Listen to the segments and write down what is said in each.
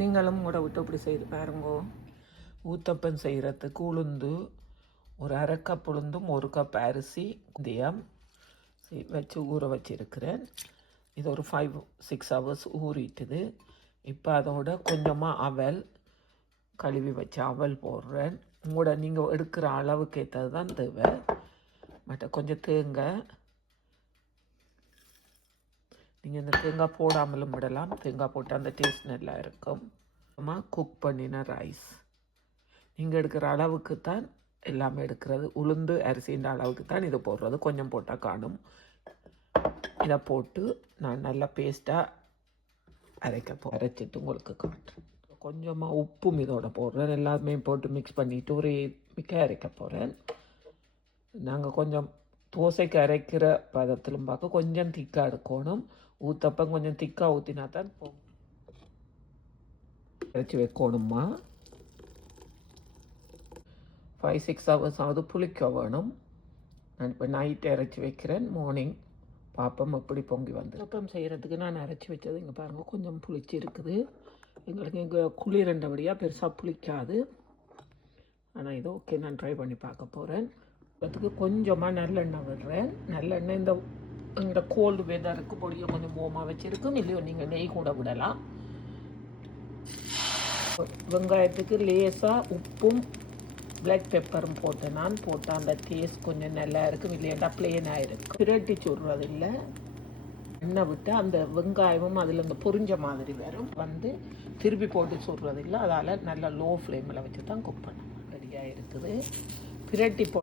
நீங்களும் கூட விட்டு இப்படி செய்து பாருங்கோ. ஊத்தப்பம் செய்கிறதுக்கு உளுந்து ஒரு அரை கப் உளுந்தும் 1 கப் அரிசி இந்தியம் வச்சு ஊற வச்சுருக்கிறேன். இது ஒரு 5-6 ஹவர்ஸ் ஊறிட்டுது. இப்போ அதோட கொஞ்சமாக அவல் கழுவி வச்ச அவல் போடுறேன். உங்களோட நீங்கள் எடுக்கிற அளவுக்கு ஏற்றது தான் தேவை. மற்ற கொஞ்சம் தேங்காய், நீங்கள் இந்த தேங்காய் போடாமலும் விடலாம். தேங்காய் போட்டு அந்த டேஸ்ட் நல்லா இருக்கும். குக் பண்ணின ரைஸ் நீங்கள் எடுக்கிற அளவுக்கு தான் எல்லாமே எடுக்கிறது. உளுந்து அரிசின்ற அளவுக்கு தான் இதை போடுறது. கொஞ்சம் போட்டால் காணும். இதை போட்டு நான் நல்லா பேஸ்ட்டாக அரைச்சிட்டு உங்களுக்கு காட்டுறேன். கொஞ்சமாக உப்பும் இதோட போடுறேன். எல்லாமே போட்டு மிக்ஸ் பண்ணிவிட்டு ஒரு மிக்க அரைக்க போகிறேன். நாங்கள் கொஞ்சம் தோசைக்கு அரைக்கிற பதத்திலும் பார்க்க கொஞ்சம் திக்காக எடுக்கணும். ஊத்தப்பம் கொஞ்சம் திக்காக ஊற்றினா தான் அரைச்சி வைக்கணுமா. 5-6 ஹவர்ஸ் ஆகுது. புளிக்க வேணும். நான் இப்போ நைட்டு அரைச்சி வைக்கிறேன். மார்னிங் பாப்பம் எப்படி பொங்கி வந்து அப்பம் செய்கிறதுக்கு நான் அரைச்சி வச்சது இங்கே பாருங்கள் கொஞ்சம் புளிச்சு இருக்குது. எங்களுக்கு இங்கே குளிரண்டபடியாக பெருசாக புளிக்காது. ஆனால் இது ஓகே, நான் ட்ரை பண்ணி பார்க்க போகிறேன். அதுக்கு கொஞ்சமாக நல்லெண்ணெய் விடுறேன். நல்லெண்ணெய் இந்த எங்களோட கோல்டு வெதருக்கு பொடியை கொஞ்சம் மோமாக வச்சுருக்கும். இல்லையோ நீங்கள் நெய் கூட விடலாம். வெங்காயத்துக்கு லேசாக உப்பும் பிளாக் பெப்பரும் போட்டேன். நான் போட்டால் அந்த டேஸ்ட் கொஞ்சம் நல்லா இருக்கும். இல்லையாண்டா பிளேனாக இருக்கும். பிரட்டி சுடுறது இல்லை. எண்ணெய் விட்டு அந்த வெங்காயமும் அதில் இந்த பொரிஞ்ச மாதிரி வரும். திருப்பி போட்டு சுடுறது இல்லை. அதால் நல்லா லோ ஃப்ளேமில் வச்சு தான் குக் பண்ண ரெடியாக இருக்குது. பிரட்டி போட்ட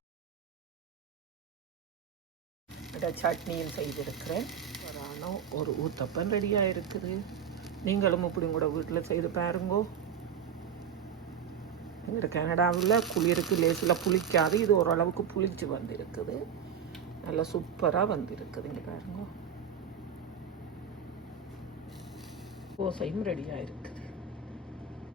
சட்னியும் செய்திருக்கிறேன். ஒரு ஊத்தப்பம் ரெடியாக இருக்குது. நீங்களும் இப்படி கூட வீட்டில் செய்து பாருங்கோ. இங்கே கனடாவில் குளிருக்கு லேசில் புளிக்காது. இது ஓரளவுக்கு புளிச்சு வந்துருக்குது. நல்லா சூப்பராக வந்துருக்குது. இங்கே பாருங்க, தோசையும் ரெடியாக இருக்குது.